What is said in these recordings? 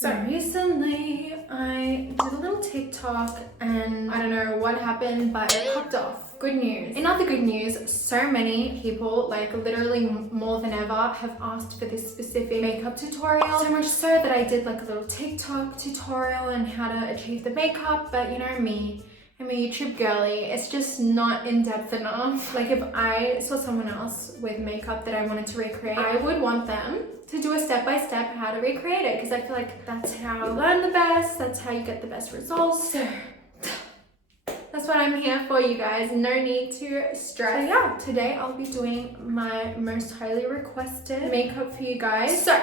So recently I did a little TikTok and I don't know what happened, but it popped off. Good news. In other good news, so many people, like literally more than ever, have asked for this specific makeup tutorial. So much so that I did like a little TikTok tutorial on how to achieve the makeup, but you know me. I'm a YouTube girly, it's just not in-depth enough. Like if I saw someone else with makeup that I wanted to recreate, I would want them to do a step-by-step how to recreate it, because I feel like that's how you learn the best, that's how you get the best results. So that's what I'm here for, you guys. No need to stress. So yeah, today I'll be doing my most highly requested makeup for you guys. So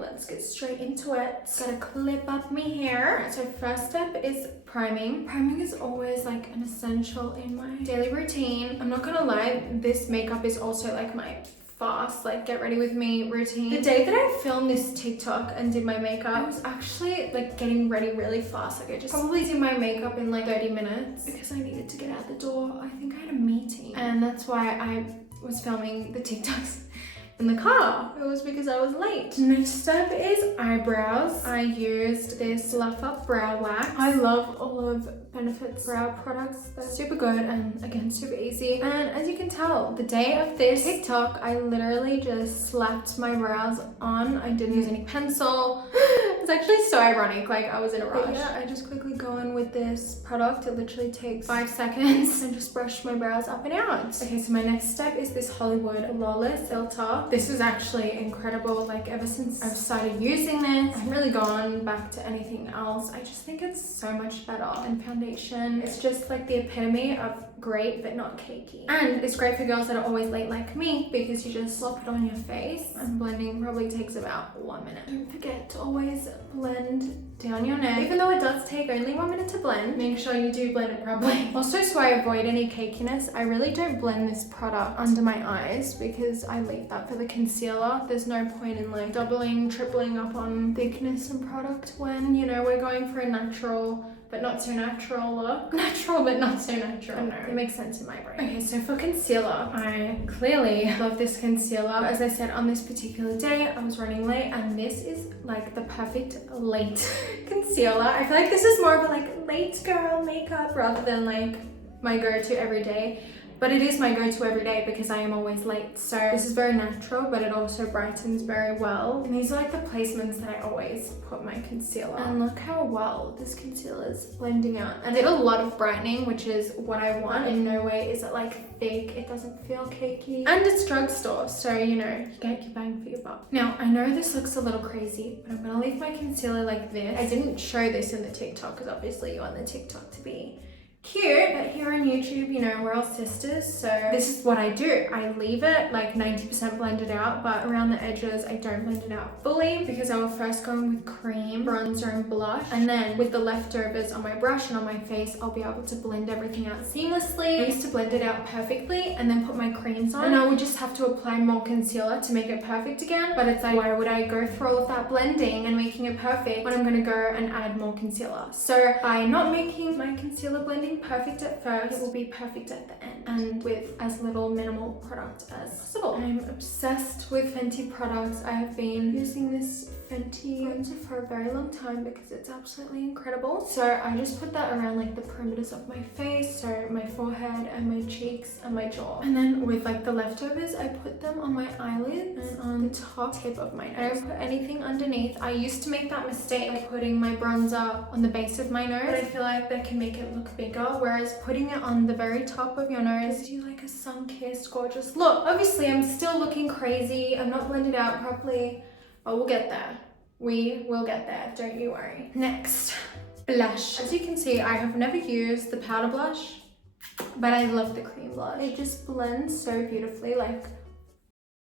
let's get straight into it. Gotta clip up my hair. Alright, so first step is priming. Priming is always like an essential in my daily routine. I'm not gonna lie, this makeup is also like my fast, like get ready with me routine. The day that I filmed this TikTok and did my makeup, I was actually like getting ready really fast. Like I just probably did my makeup in like 30 minutes because I needed to get out the door. I think I had a meeting, and that's why I was filming the TikToks in the car. It was because I was late. Next step is eyebrows. I used this Fluff Up Brow Wax. I love all of Benefit's brow products. They're super good and again super easy. And as you can tell, the day of this TikTok, I literally just slapped my brows on. I didn't use any pencil. It's actually so ironic, like I was in a rush. But yeah, I just quickly go in with this product. It literally takes 5 seconds and just brush my brows up and out. Okay, so my next step is this Hollywood Flawless filter. This is actually incredible. Like ever since I've started using this, I haven't really gone back to anything else. I just think it's so much better than foundation. It's just like the epitome of great but not cakey. And it's great for girls that are always late like me, because you just slop it on your face, and blending probably takes about 1 minute. Don't forget to always blend down your neck. Even though it does take only 1 minute to blend, make sure you do blend it properly. Also, so I avoid any cakiness, I really don't blend this product under my eyes because I leave that for the concealer. There's no point in like doubling, tripling up on thickness and product when, you know, we're going for a natural but not so natural look. Natural but not so natural. I don't know, it makes sense in my brain. Okay, so for concealer, I clearly love this concealer. As I said, on this particular day, I was running late, and this is like the perfect late concealer. I feel like this is more of a like late girl makeup rather than like my go-to every day. But it is my go-to every day because I am always late. So this is very natural, but it also brightens very well. And these are like the placements that I always put my concealer. And look how well this concealer is blending out. And it did a lot of brightening, which is what I want. In no way is it like thick. It doesn't feel cakey. And it's drugstore, so you know, you get your bang for your buck. Now, I know this looks a little crazy, but I'm gonna leave my concealer like this. I didn't show this in the TikTok because obviously you want the TikTok to be cute, but here on YouTube, you know, we're all sisters, so this is what I do. I leave it like 90% blended out, but around the edges I don't blend it out fully because I will first go in with cream, bronzer and blush, and then with the leftovers on my brush and on my face, I'll be able to blend everything out seamlessly. I used to blend it out perfectly and then put my creams on, and I would just have to apply more concealer to make it perfect again. But it's like, why would I go through all of that blending and making it perfect when I'm gonna go and add more concealer? So by not making my concealer blending perfect at first, it will be perfect at the end, and with as little minimal product as possible. I'm obsessed with Fenty products. I have been using this Fenty bronzer for a very long time because it's absolutely incredible. So I just put that around like the perimeters of my face, so my forehead and my cheeks and my jaw. And then with like the leftovers, I put them on my eyelids and on the top tip of my nose. I don't put anything underneath. I used to make that mistake by putting my bronzer on the base of my nose, but I feel like that can make it look bigger, whereas putting it on the very top of your nose gives you like a sun-kissed gorgeous look. Obviously, I'm still looking crazy. I'm not blended out properly, but we'll get there. We will get there, don't you worry. Next, blush. As you can see, I have never used the powder blush, but I love the cream blush. It just blends so beautifully, like,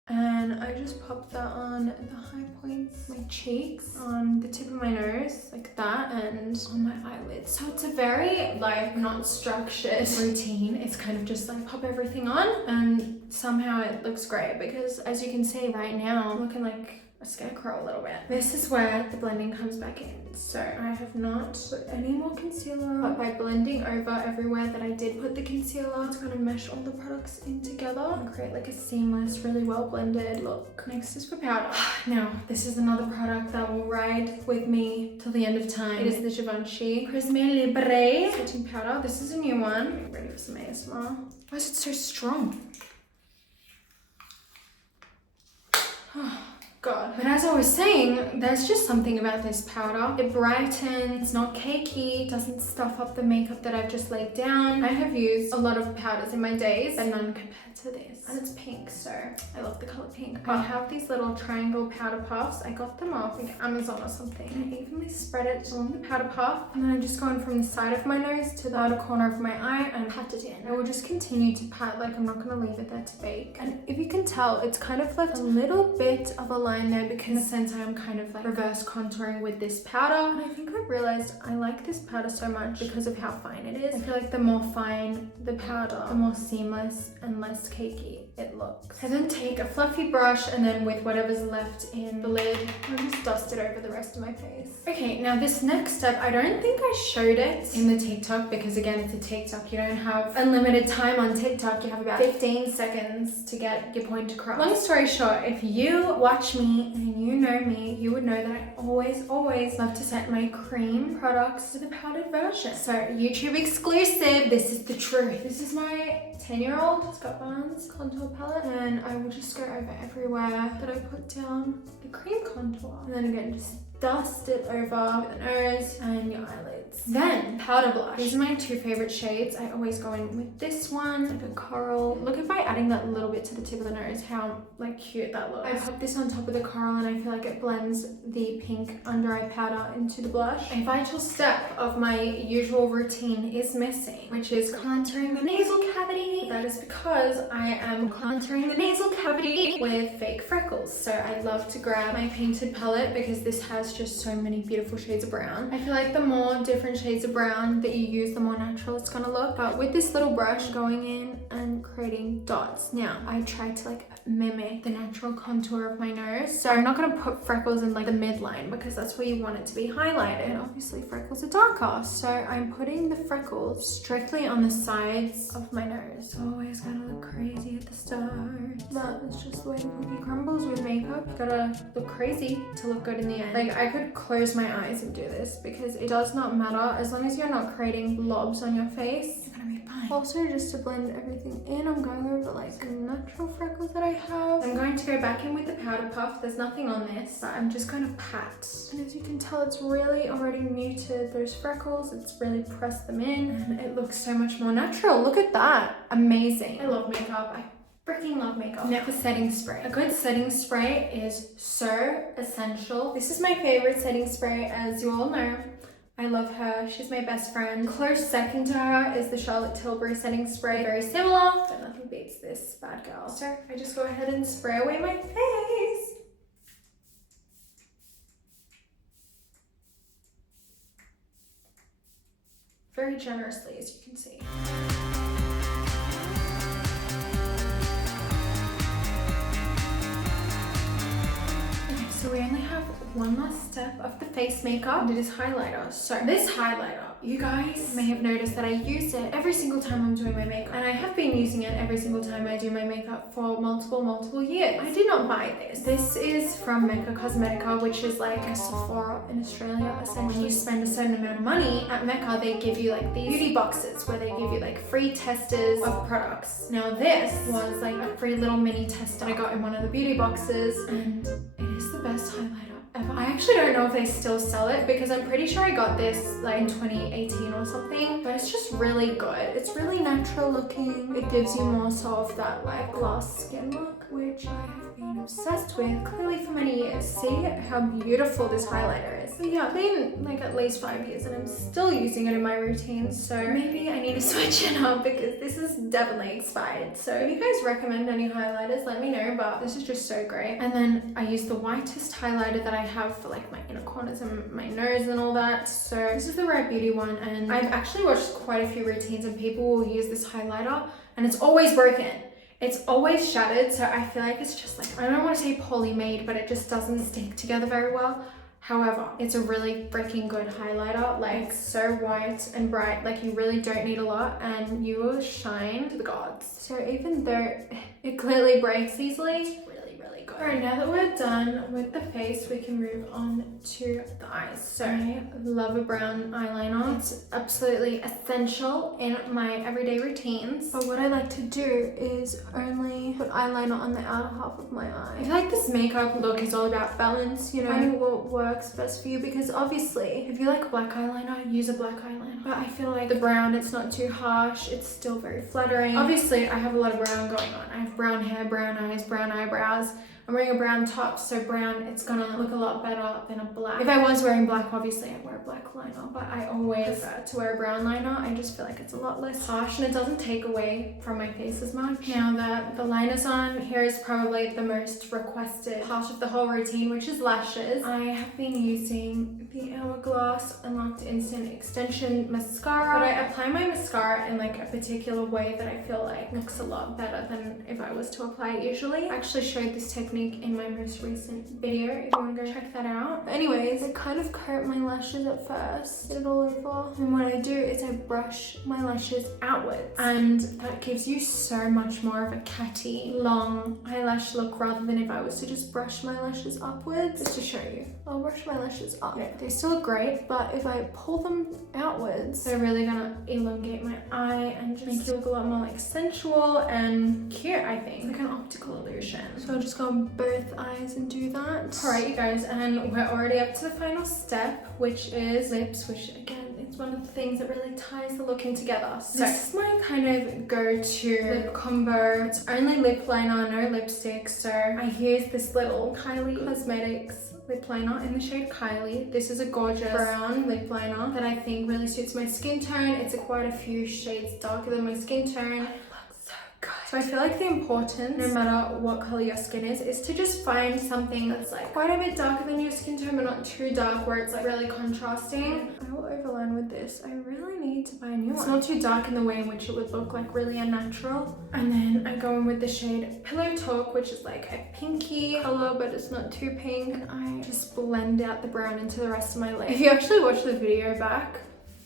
and I just pop that on the high points, my cheeks, on the tip of my nose, like that, and on my eyelids. So it's a very, like, not structured routine. It's kind of just like pop everything on, and somehow it looks great because as you can see right now, I'm looking like a scarecrow a little bit. This is where the blending comes back in. So I have not put any more concealer, but by blending over everywhere that I did put the concealer, it's gonna mesh all the products in together and create like a seamless, really well blended look. Next is for powder. Now, this is another product that will ride with me till the end of time. It is the Givenchy Prisme Libre setting powder. This is a new one. I'm ready for some ASMR. Why is it so strong? God. But as I was saying, there's just something about this powder. It brightens, not cakey, doesn't stuff up the makeup that I've just laid down. I have used a lot of powders in my days, but none compared to this. And it's pink, so I love the color pink. I have these little triangle powder puffs. I got them off like Amazon or something. I evenly spread it along the powder puff, and then I just go in from the side of my nose to the outer corner of my eye and pat it in. I will just continue to pat, like I'm not gonna leave it there to bake. And if you can tell, it's kind of left a little bit of a line there because in a sense I am kind of like reverse contouring with this powder. And I think I realized I like this powder so much because of how fine it is. I feel like the more fine the powder, the more seamless and less cakey it looks. I then take a fluffy brush and then with whatever's left in the lid, I'll just dust it over the rest of my face. Okay, now this next step, I don't think I showed it in the TikTok because again, it's a TikTok. You don't have unlimited time on TikTok. You have about 15 seconds to get your point across. Long story short, if you watch me and you know me, you would know that I always love to set my cream products to the powdered version. So YouTube exclusive, this is the truth. This is my 10-year-old Scott Barnes contour palette, and I will just go over everywhere that I put down the cream contour. And then again, just dust it over the nose and your eyelids. Then powder blush. These are my two favorite shades. I always go in with this one, like a coral. Look at by adding that little bit to the tip of the nose, how like cute that looks. I put this on top of the coral and I feel like it blends the pink under eye powder into the blush. A vital step of my usual routine is missing, which is contouring the nasal cavity. That is because I am contouring the nasal cavity with fake freckles. So I love to grab my painted palette because this has just so many beautiful shades of brown. I feel like the more different shades of brown that you use, the more natural it's gonna look. But with this little brush, going in and creating dots. Now, I try to like mimic the natural contour of my nose. So I'm not gonna put freckles in like the midline because that's where you want it to be highlighted. And obviously freckles are darker. So I'm putting the freckles strictly on the sides of my nose. Always gotta look crazy at the start. But it's just the way the cookie crumbles with makeup. You gotta look crazy to look good in the end. Like I could close my eyes and do this because it does not matter as long as you're not creating blobs on your face. You're gonna be fine. Also, just to blend everything in, I'm going over like natural freckles that I have. I'm going to go back in with the powder puff. There's nothing on this, but I'm just going to pat. And as you can tell, it's really already muted those freckles. It's really pressed them in and it looks so much more natural. Look at that. Amazing. I love makeup. I freaking love makeup. Now the setting spray. A good setting spray is so essential. This is my favorite setting spray, as you all know. I love her. She's my best friend. Close second to her is the Charlotte Tilbury setting spray. Very similar, but nothing beats this bad girl. So I just go ahead and spray away my face. Very generously, as you can see. So we only have one last step of the face makeup, and it is highlighter. So this highlighter, you guys may have noticed that I use it every single time I'm doing my makeup, and I have been using it every single time I do my makeup for multiple years. I did not buy this. This is from Mecca Cosmetica, which is like a Sephora in Australia. Essentially, when you spend a certain amount of money at Mecca, they give you like these beauty boxes where they give you like free testers of products. Now this was like a free little mini tester I got in one of the beauty boxes, and it is the best highlighter ever. I actually don't know if they still sell it because I'm pretty sure I got this like in 2018 or something, but it's just really good. It's really natural looking. It gives you more so of that like glass skin look, which I have been obsessed with clearly for many years. See how beautiful this highlighter is. But yeah, it's been like at least 5 years and I'm still using it in my routine, so maybe I need to switch it up because this is definitely expired. So if you guys recommend any highlighters, let me know, but this is just so great. And then I use the whitest highlighter that I have for like my inner corners and my nose and all that. So this is the Rare Beauty one, and I've actually watched quite a few routines and people will use this highlighter and it's always broken. It's always shattered, so I feel like it's just like, I don't want to say poorly made, but it just doesn't stick together very well. However, it's a really freaking good highlighter, like so white and bright, like you really don't need a lot and you will shine to the gods. So even though it clearly breaks easily, it's really good. Alright, now that we're done with the face, we can move on to the eyes. So I love a brown eyeliner. It's absolutely essential in my everyday routines. But what I like to do is only put eyeliner on the outer half of my eye. I feel like this makeup look is all about balance, you know, finding what works best for you, because obviously if you like black eyeliner, use a black eyeliner. But I feel like the brown, it's not too harsh, it's still very flattering. Obviously I have a lot of brown going on. I have brown hair, brown eyes, brown eyebrows. I'm wearing a brown top, so brown, it's gonna look a lot better than a black. If I was wearing black, obviously I'd wear a black liner, but I always prefer to wear a brown liner. I just feel like it's a lot less harsh and it doesn't take away from my face as much. Now that the liner's on, here is probably the most requested part of the whole routine, which is lashes. I have been using the Hourglass Unlocked Instant Extension Mascara, but I apply my mascara in like a particular way that I feel like looks a lot better than if I was to apply it usually. I actually showed this technique in my most recent video if you want to go check that out. But anyways, I kind of coat my lashes at first, get it all over, and what I do is I brush my lashes outwards, and that gives you so much more of a catty, long eyelash look rather than if I was to just brush my lashes upwards. Just to show you, I'll brush my lashes up. Yeah, they still look great, but if I pull them outwards, they're really gonna elongate my eye and just make you look a lot more like sensual and cute, I think. It's like an optical illusion. So I'll just go on both eyes and do that. Alright you guys, and we're already up to the final step, which is lips, which again, it's one of the things that really ties the look in together. So this is my kind of go-to lip combo. It's only lip liner, no lipstick, so I use this little Kylie Cosmetics lip liner in the shade Kylie. This is a gorgeous brown lip liner that I think really suits my skin tone. It's quite a few shades darker than my skin tone. So I feel like the importance, no matter what color your skin is to just find something that's like quite a bit darker than your skin tone, but not too dark where it's like really contrasting. I will overline with this. I really need to buy a new one. It's not too dark in the way in which it would look like really unnatural. And then I go in with the shade Pillow Talk, which is like a pinky color, but it's not too pink. And I just blend out the brown into the rest of my lid. If you actually watch the video back,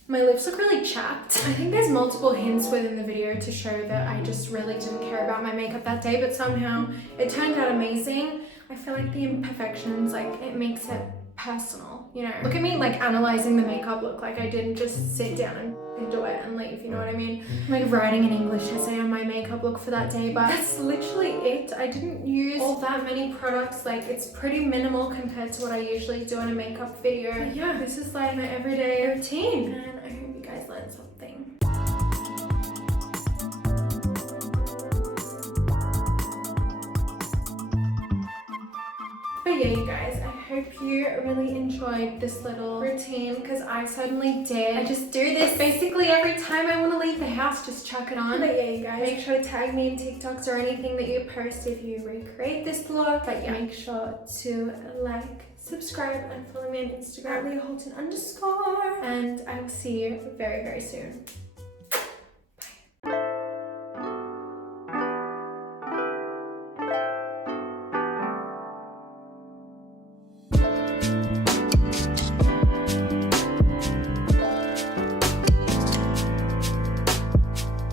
my lips look really chapped. I think there's multiple hints within the video to show that I just really didn't care about my makeup that day, but somehow it turned out amazing. I feel like the imperfections, like it makes it personal, you know? Look at me like analyzing the makeup look, like I didn't just sit down and do it and leave, you know what I mean? I'm like writing an English essay on my makeup look for that day, but that's literally it. I didn't use all that many products, like it's pretty minimal compared to what I usually do in a makeup video. But yeah, this is like my everyday routine, and I hope you guys learned something. But yeah, you guys, I hope you really enjoyed this little routine, because I certainly did. I just do this basically every time I want to leave the house, just chuck it on. But yeah, you guys, make sure to tag me in TikToks or anything that you post if you recreate this look. But yeah, make sure to like, subscribe, and follow me on Instagram, Leah Halton _, and I will see you very, very soon.